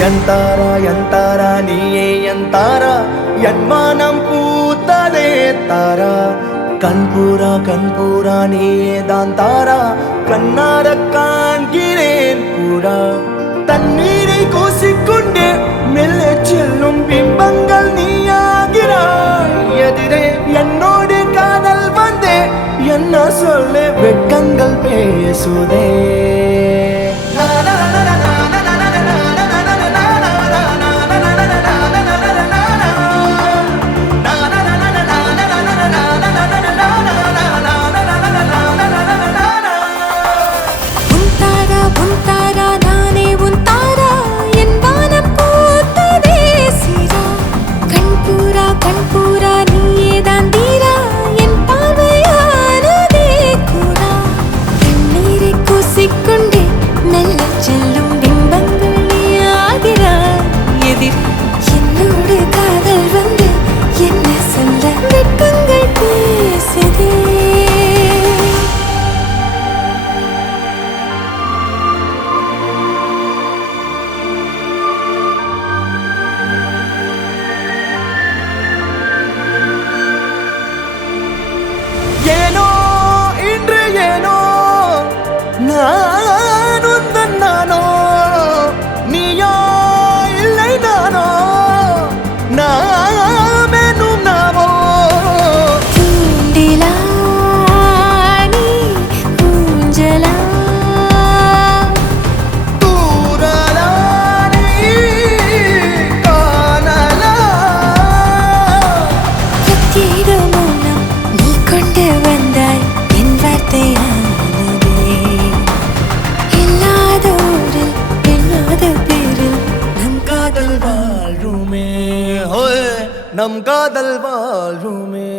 ಎಂತಾರ ನೀಯೇ ಎಂತಾರ ಎನ್ಮಾನಂ பூத்ததே தாரா கண்பூரா நீயே தான் தாரா கண்ணார காண்கிறேன் பூரா தண்ணீரை கூசிக்கொண்டே மெல்ல செல்லும் பிம்பங்கள் நீயாகிறாய் எதிரே என்னோடு காதல் வந்தே என்ன சொல்ல வெட்கங்கள் பேசுதே நானோ நீயோ இல்லை நானோ நாமெனும் நாமோ தூண்டிலா நீ ஊஞ்சலா தூரலா நீ காணலா பிரத்யேக மௌனம் நீ கொண்டு வந்தாய் என் வார்த்தையா நம் காதல் வாழ்வுமே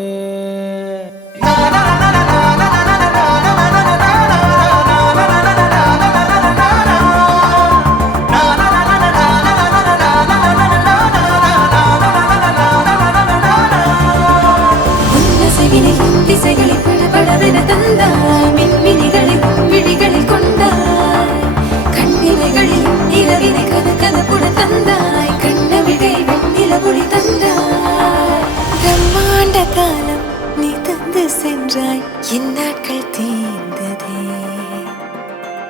திசைகளை படபடவென தந்தாய் மின்மினிகளில் விழிகளில் கொண்டாய் கண்ணிமைகளில் இரவினை கதகதப்புட தந்தாய் கண்ணவிழை வெண்ணில ஒளி தந்தாய் பிரம்மாண்ட காலம் நீ தந்து சென்றாய் என் நாட்கள் தீர்ந்ததே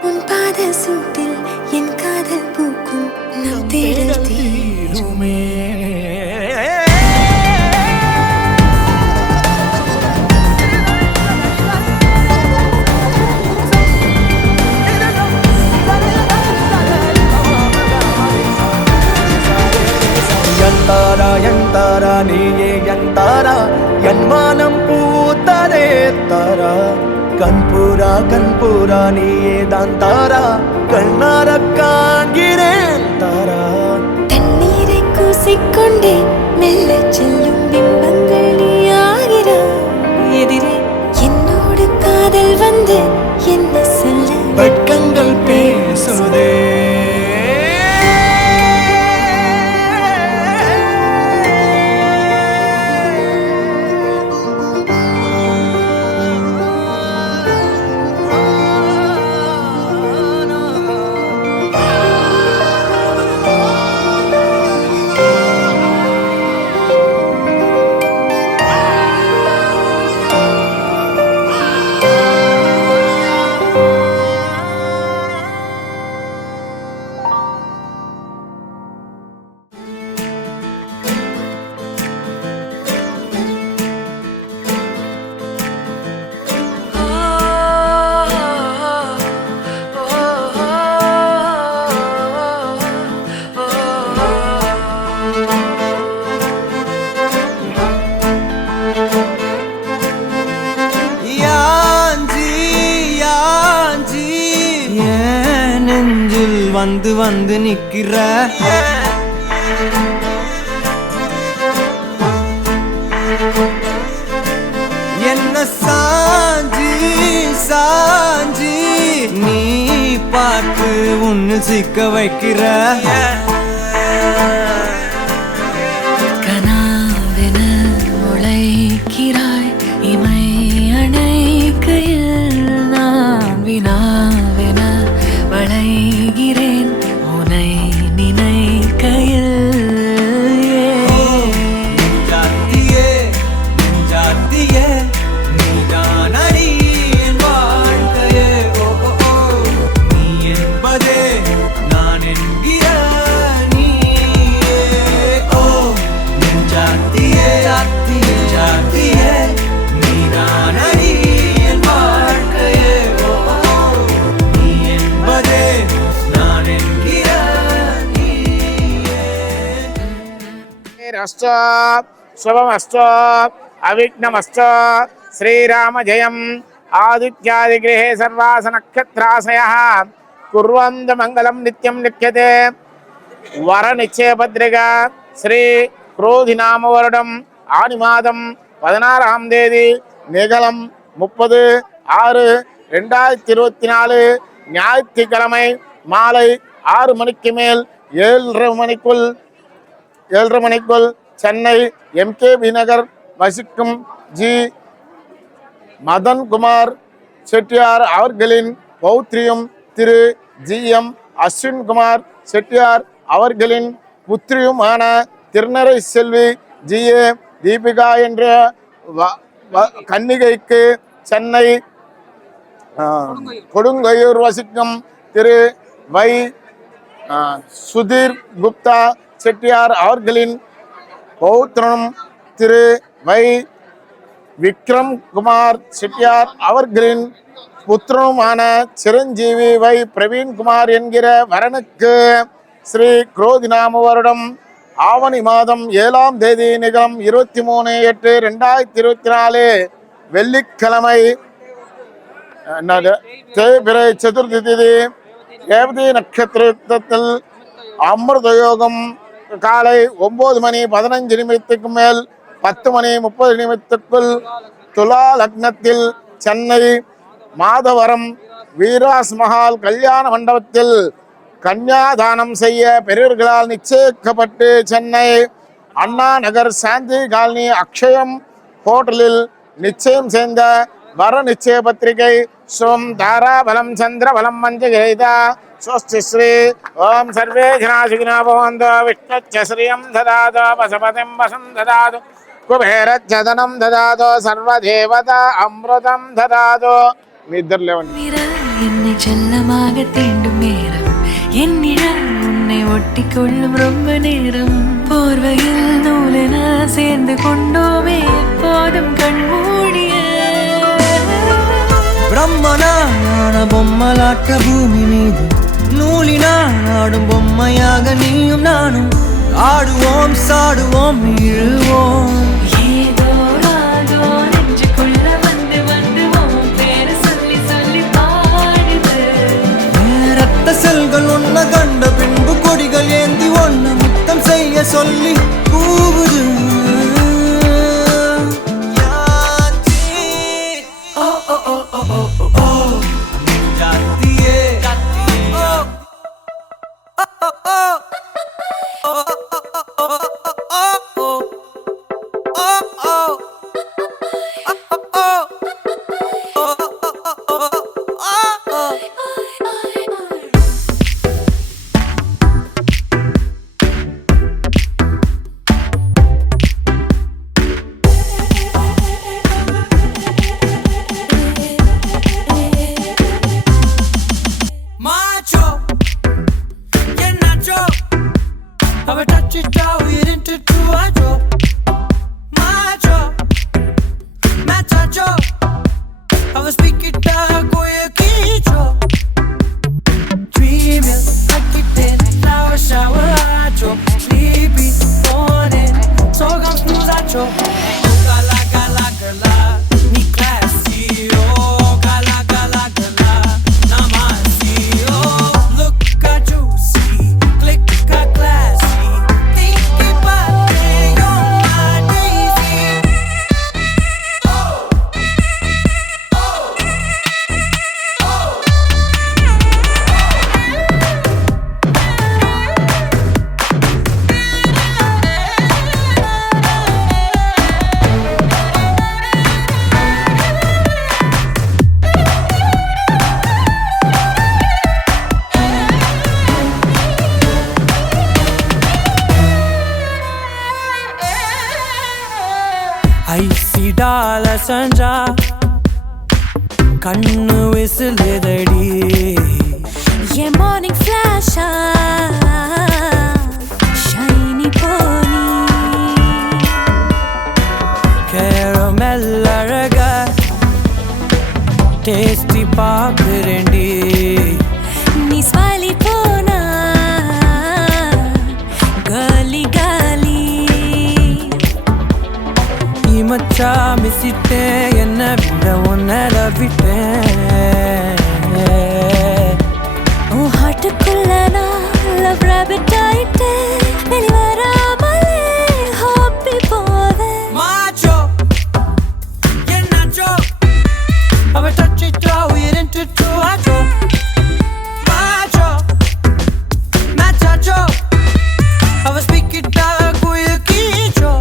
உன் பாத சூட்டில் என் காதல் பூக்கும் நம் தேடல் தீருமே ಎಂತಾರ ನೀಯೇ ಎಂತಾರ ಎನ್ಮಾನಂ பூத்ததே தாரா கண்பூரா நீயே தான் தாரா கண்ணார காண்கிறேன் தாரா தண்ணீரை கூசிக்கொண்டே மெல்ல செல்லும் பிம்பங்கள் நீயாகிறாய் எதிரே என்னோடு காதல் வந்து என்ன சொல்ல வெட்கங்கள் பேசுதே வந்து வந்து நிக்கிற என்ன சாஞ்சி சாஞ்சி நீ பார்த்து ஒன்னு சிக்க வைக்கிற கனாவென உழைக்கிறாய் இமை அணைக்கையில் நான் வினாவென வளைகிறேன் உனை நினை दीर्घायुरस्तु शुभमस्तु अविघ्नमस्तु श्रीराम जयम् आदित्यादिगृहे सर्वास नक्षत्राशयः कुर्वन्तु मंगलम नित्यं लिख्यते वर निश्चय पत्रिका श्री क्रोधि नाम வருடம் ஆனி மாதம் 16ஆம் தேதி நிகழும் 30/6/2024 ஞாயிற்றுக்கிழமை மாலை 6 மணிக்கு மேல் 7:30 மணிக்குள் சென்னை எம்கேபி நகர் வசிக்கும் ஜி மதன்குமார் செட்டியார் அவர்களின் பௌத்ரியும் திரு ஜி.எம். அஸ்வின்குமார் செட்டியார் அவர்களின் புத்திரியுமான திருநரை செல்வி ஜி.ஏ. தீபிகா என்ற கன்னிகைக்கு சென்னை கொடுங்கையூர் வசிக்கும் திரு வை சுதீர் குப்தா செட்டியார் அவர்களின் பௌத்திரனும் திரு வை விக்ரம் குமார் செட்டியார் அவர்களின் புத்திரனுமான சிரஞ்சீவி வை பிரவீன்குமார் என்கிற வரனுக்கு ஸ்ரீ குரோதி நாம வருடம் ஆவணி மாதம் 7ஆம் தேதி நிகழும் 23/8/2024 வெள்ளிக்கிழமை தேய்பிறை சதுர்த்தி திதி ரேவதி நட்சத்திரத்தில் அமிர்த யோகம் காலை 9:15 மேல் 10:30 துலா லக்னத்தில் சென்னை மாதவரம் வீராஸ் மஹால் கல்யாண மண்டபத்தில் கன்யாதானம் செய்ய பெரியவர்களால் நிச்சயிக்கப்பட்டு சென்னை அண்ணா நகர் சாந்தி காலனி அக்ஷயம் ஹோட்டலில் நிச்சயம் செய்த வர நிச்சய பத்திரிகை ஸ்வம் தாராபலம் சந்திரபலம் மஞ்சகிரிதா ஸ்வஸ்தி ஸ்ரீ ஓம் சர்வே ஜனாசுகினோ பவந்தோ விஷ்ணுச்சஸ்ரீயம் ததாதோ வசபதிம் வசம் ததாதோ குபேரச்சதனம் ததாதோ சர்வதேவதா அம்ருதம் ததாதோ நிதர்லவன் என்னை செல்லமாக தீண்டும் நேரம் என்னிடம் உன்னை ஒட்டி கொள்ளும் ரொம்ப நேரம் போர்வையில் நூலென சேர்ந்து கொண்டோமே எப்போதும் கண்மூடிய பிரம்மனான பொம்மலாட்ட பூமி மீது நூலினால் ஆடும் பொம்மையாக நீயும் நானும் ஆடுவோம் சாடுவோம் இழுவோம் ஏதோ ராகோ நெஞ்சுக்குள்ள வந்து வந்து உன் பேரை சொல்லி சொல்லி பாடுது ரத்த செல்கள் ஒன்ன கண்ட பின்பு கொடிகள் ஏந்தி ஒன்ன முத்தம் செய்ய சொல்லி கூவுது ஐசிடால சஞ்சா கண்ணு விசிலுதடி என் மார்னிங் ஃபிளாஷா ஷைனி போனி கேரமெல் அழகா டேஸ்டி பாக்குறேன்டி நீ ஸ்மைலி போனா காலி காலி பேசிட்டேன் என்ன விட உன்னட விட்டேன் உன் ஹார்ட்டுக்குள்ள நான் லவ் ராபிட் ஆயிட்டேன் வெளிவராமலே ஹாப்பி போவேன் Macho, you're nacho. I will touch it, throw it into two. Macho, macho, macho. I will speak it dark with a keycho.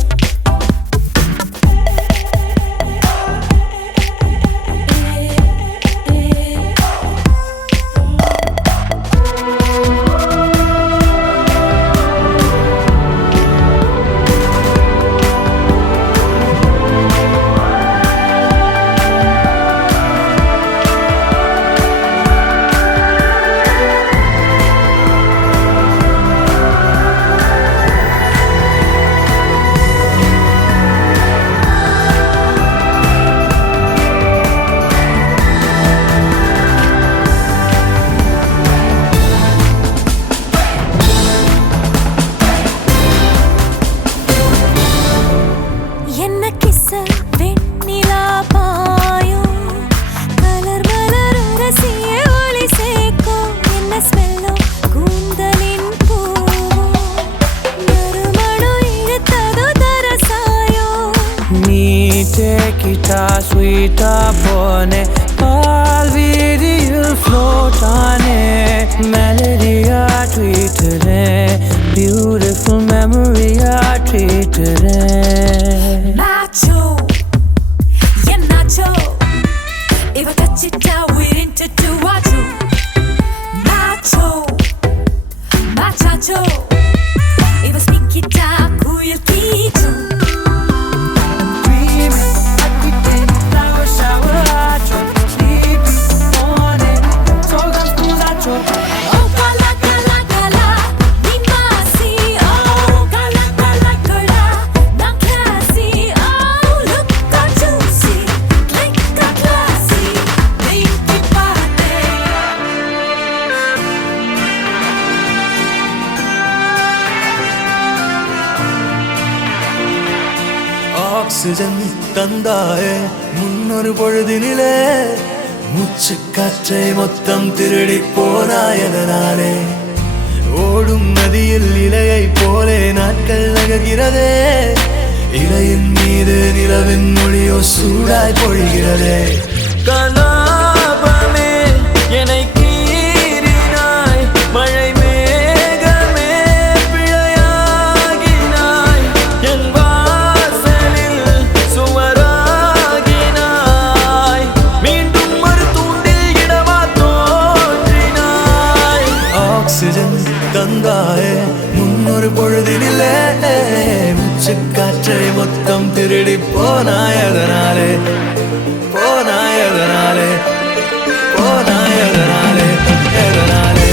என்ன கிஸ்ஸ வெண்ணிலா பாயும் கலர் மலர் ரசிய ஒளி சேர்க்கும் என்ன ஸ்மெல்லோ கூந்தலின் பூவும் நறுமணம் இழுத்ததோ தரசாயோ நீ take it sweet pone all video float on it melody treat beautiful memory treat Macho, yeah nacho. If I touch it down, we're into two. Macho, macho, macho. If I speak it down, who you teach? Oh, gala, gala, gala, ni masi. Oh, gala, gala, gala, not classy. Oh, look how juicy, click how classy, pinky party. Oxygen தந்தாயே முன்னொரு பொழுதினிலே மூச்சு காற்றை மொத்தம் திருடி போனாயதனாலே ஓடும் நதியில் இலையை போலே நாட்கள் நகர்கிறதே இலையின் மீது நிலவின் மொழியோ சூடாய் பொழிகிறதே கலாபமே என்னை கீறினாய் மழை மேகமே பிழையாகினாய் என் வாசலில் சுவராகினாய் மீண்டும் ஒரு தூண்டில் இடமா தோன்றினாய் ஆக்சிஜன் தந்தாயே முன்னொரு பொழுதினிலே மூச்சு காற்றை மொத்தம் திருடி போனாயதனாலே போனாயதனாலே போனாயதனாலே எதனாலே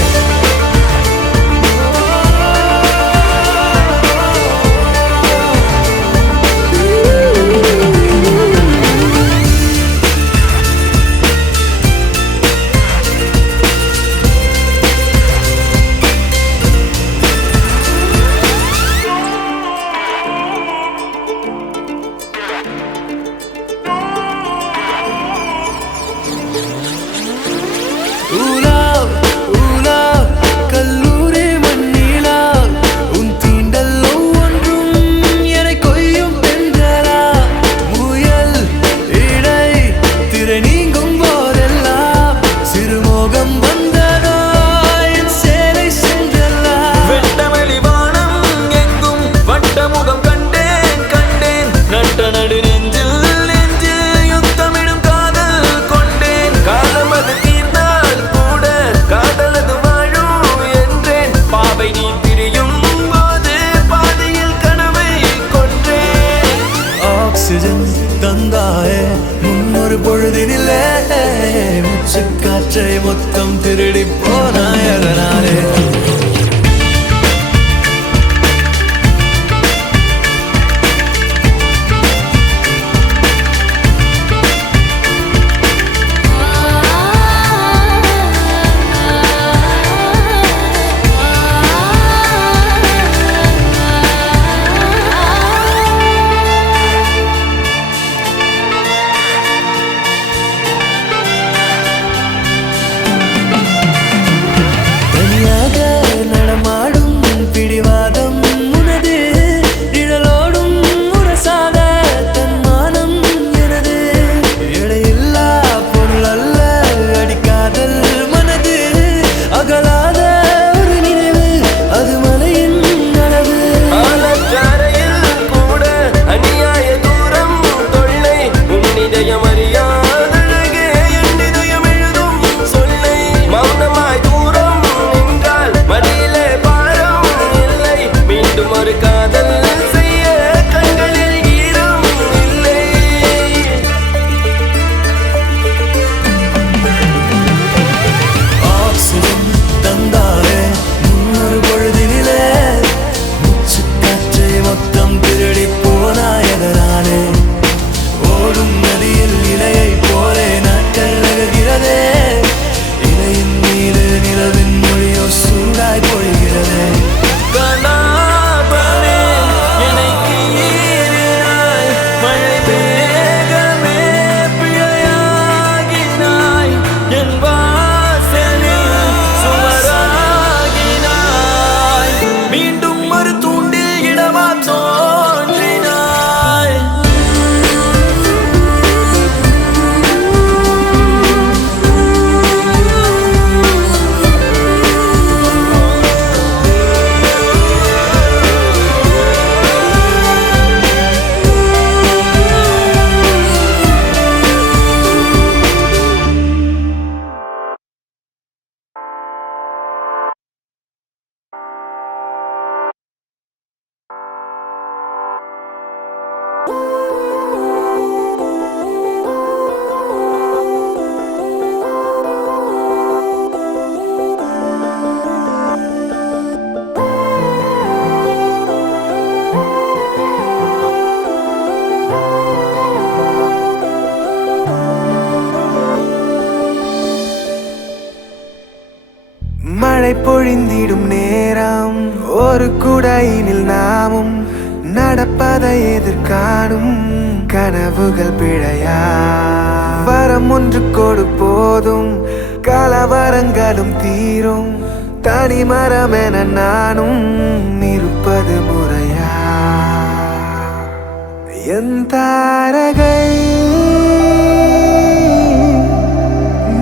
கல்லூரி மண்ணிலா உன் தீண்டல் ஒவ்வொன்றும் என்னை கொய்யும் பெண்களா முயல் இடை திரை நீங்கும் போதெல்லாம் சிறுமோகம் வந்ததோ என் சேலை சென்றல்லா வெட்டவெளி வானம் எங்கும் வட்டமுகம் கண்டேன் கண்டேன் நட்ட நடு நெஞ்சில் நெஞ்சில் யுத்தமிடும் காதல் கொண்டேன் காலம் அது தீர்ந்தால் கூட காதலது வாழும் என்றேன் பாவை நீ பிரியும் போது பாதையில் கனவை கொன்றேன் ஆக்சிஜன் தந்தாயே முன்னொரு பொழுதினிலே மூச்சு காற்றை மொத்தம் திருடி போனாயதனாலே கூடையினில் நாமும் நடப்பதை எதிர்காணும் கனவுகள் பிழையா வரம் ஒன்று கொடு போதும் கலவரங்களும் தீரும் தனிமரம் என நானும் இருப்பது முறையா என் தாரகை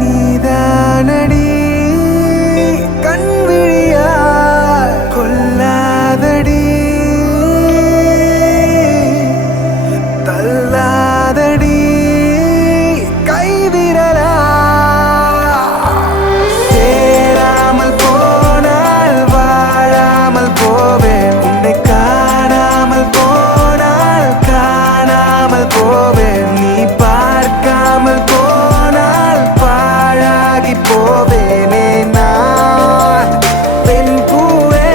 நீதானடி கண்விழியா கொல்லாதடி தள்ளாதடி கைவிரலா சேராமல் போனால் வாழாமல் போவேன் உன்னை காணாமல் போனால் காணாமல் போவேன் நீ பார்க்காமல் போனால் பாழாகி போவேனே நான் பெண் பூவே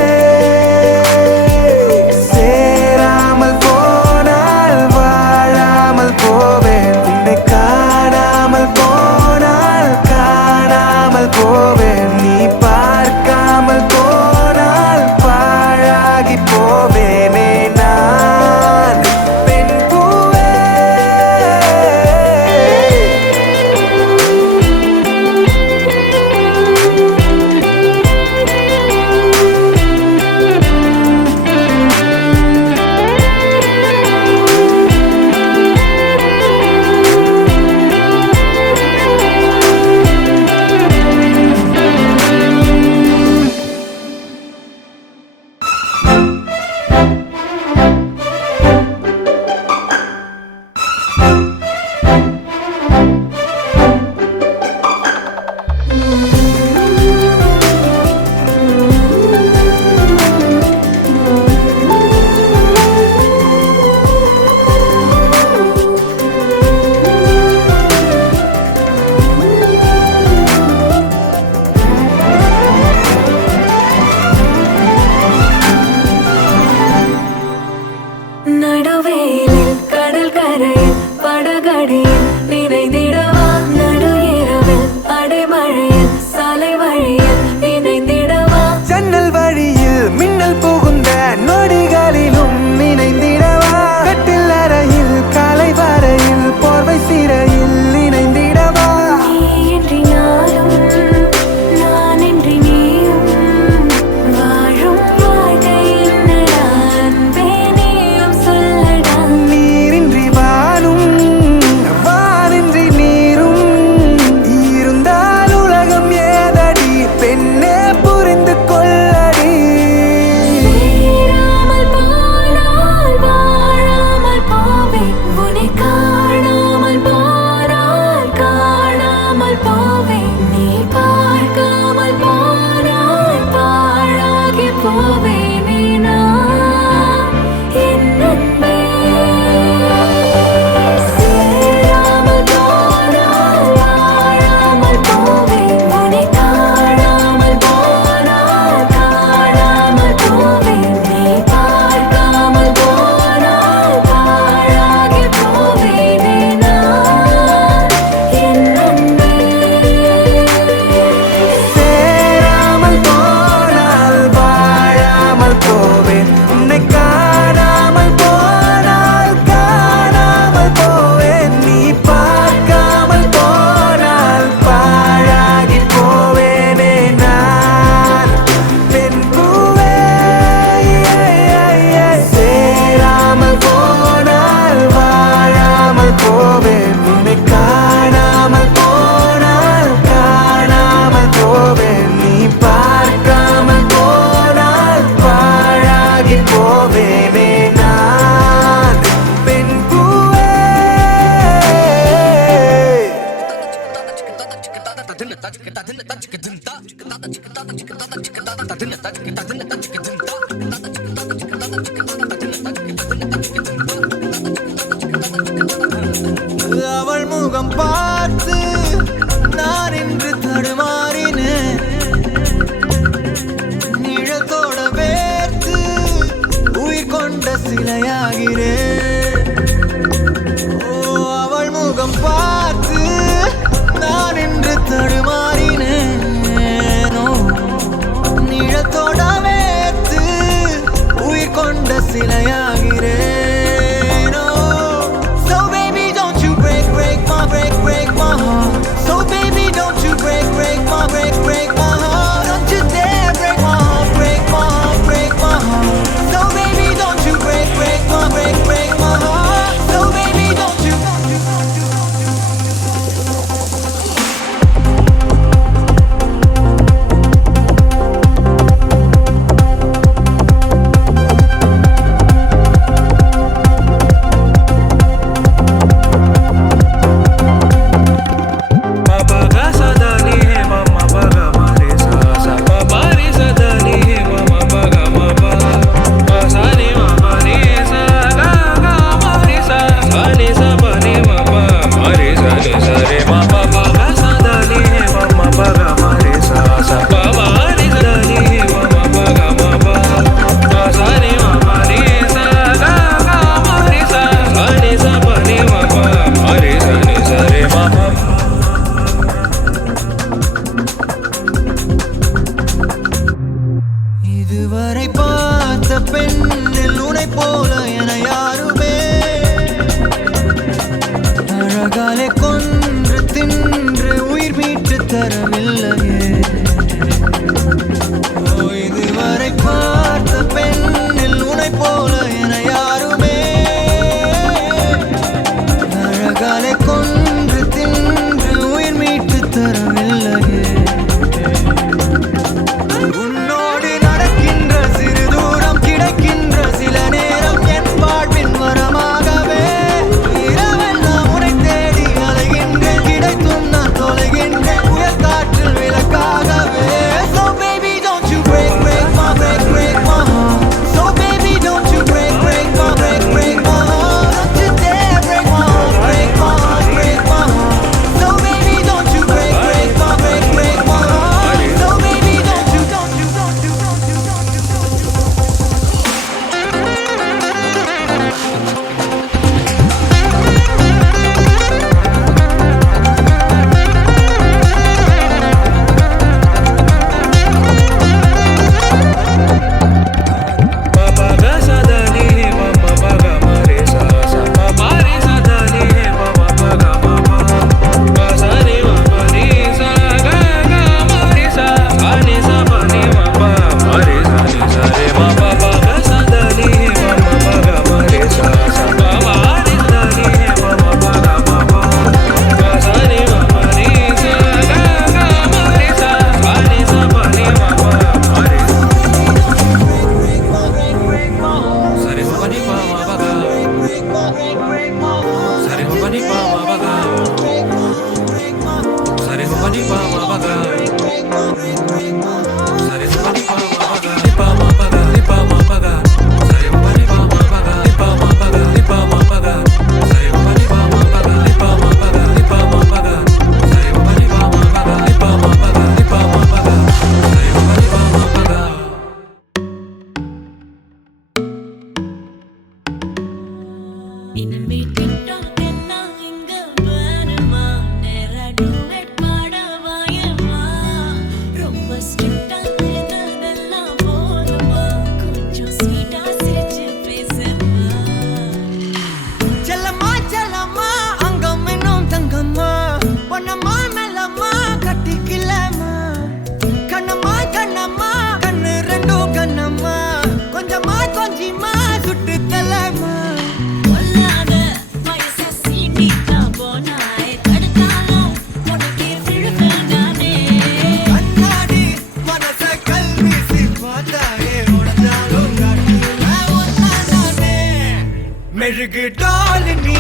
சேராமல் போனால் வாழாமல் போவேன் உன்னை காணாமல் போனால் காணாமல் போவேன் நீ பார்க்காமல் போனால் பாழாகி போவேனே நான் பெண் பூவே நடுவேலில் கடல் கரையில் படகடியில் நினைந்திடவா நடு இரவில் அடைமழையில் சாலை வழியில் நினைந்திடவா ஜன்னல் வழியில் மின்னல் புகுந்த நொடிகளிலும் இணைந்திடவா கட்டில் அறையில் காலை வரையில் போர்வை சிறையில் இணைந்திடவா நீ இன்றி நானும் நான் இன்றி நீயும் வாழும் வாழ்க்கை என்னடா அன்பே நீயும் சொல்லடா நீரின்றி வானும் வானின்றி நீரும் இருந்தால் உலகம் ஏதடி பெண்ணே புரிந்து கொள்ளடி சேராமல் போனால் வாழாமல் போவேன் உன்னை காணாமல் போனால் காணாமல் போவேன் நீ பார்க்காமல் போனால் பாழாகி போவேனே நான் என் அன்பே சேராமல் போனால் வாழாமல் போவேன் உன்னை காணாமல் போனால் காணாமல் போவேன் நீ பார்க்காமல் போனால் பாழாகி போவேனே நான் என் அன்பே சேராமல் போனால் வாழாமல் போவேன் உன்னை காணாமல் போனால் காணாமல் போவேன் நீ பார்க்காமல் போனால் பாழாகி போவேனே நான் பெண் பூவே சேராமல் போனால் வாழாமல் போவேன் உன்னை காணாமல் போனால் காணாமல் போவேன் நீ பார்க்காமல் போனால் பாழாகி போவேனே நான் பெண் பூவே அவள் முகம் பார்த்து நான் இன்று தடுமாறினேன் நிழத்தோட வேர்த்து உயிர் கொண்ட சிலையாகிறேன் ஓ அவள் முகம் பார்த்து நான் இன்று தடுமாறினேன் நிழத்தோட சிலையாகிறேன். So baby don't you break my heart. So baby don't you break my heart. Don't you dare break my heart. So baby don't you break my heart. So baby don't you. இதுவரை பார்த்த பெண்ணில் உனை போல என யாருமே அழகாலே கொன்று தின்று உயிர் மீட்டு தரவில்லையே. இதுவரை பார்த்த பெண்ணில் உனை போல என யாருமே அழகாலே கொன்று தின்று உயிர் மீட்டு தரவில்லையே. சில நேரம் என் வாழ்வின் வரமாகவே இரவெல்லாம் உன்னை தேடி அலைகின்றேன். கிடைத்தும் நான் தொலைகின்றேன் புயல் காற்றில் விளக்காகவே. So baby don't you break my heart. So baby don't you break my heart. Don't you dare break my heart. So baby don't you break my heart. So baby don't you. மெழுகு டால் நீ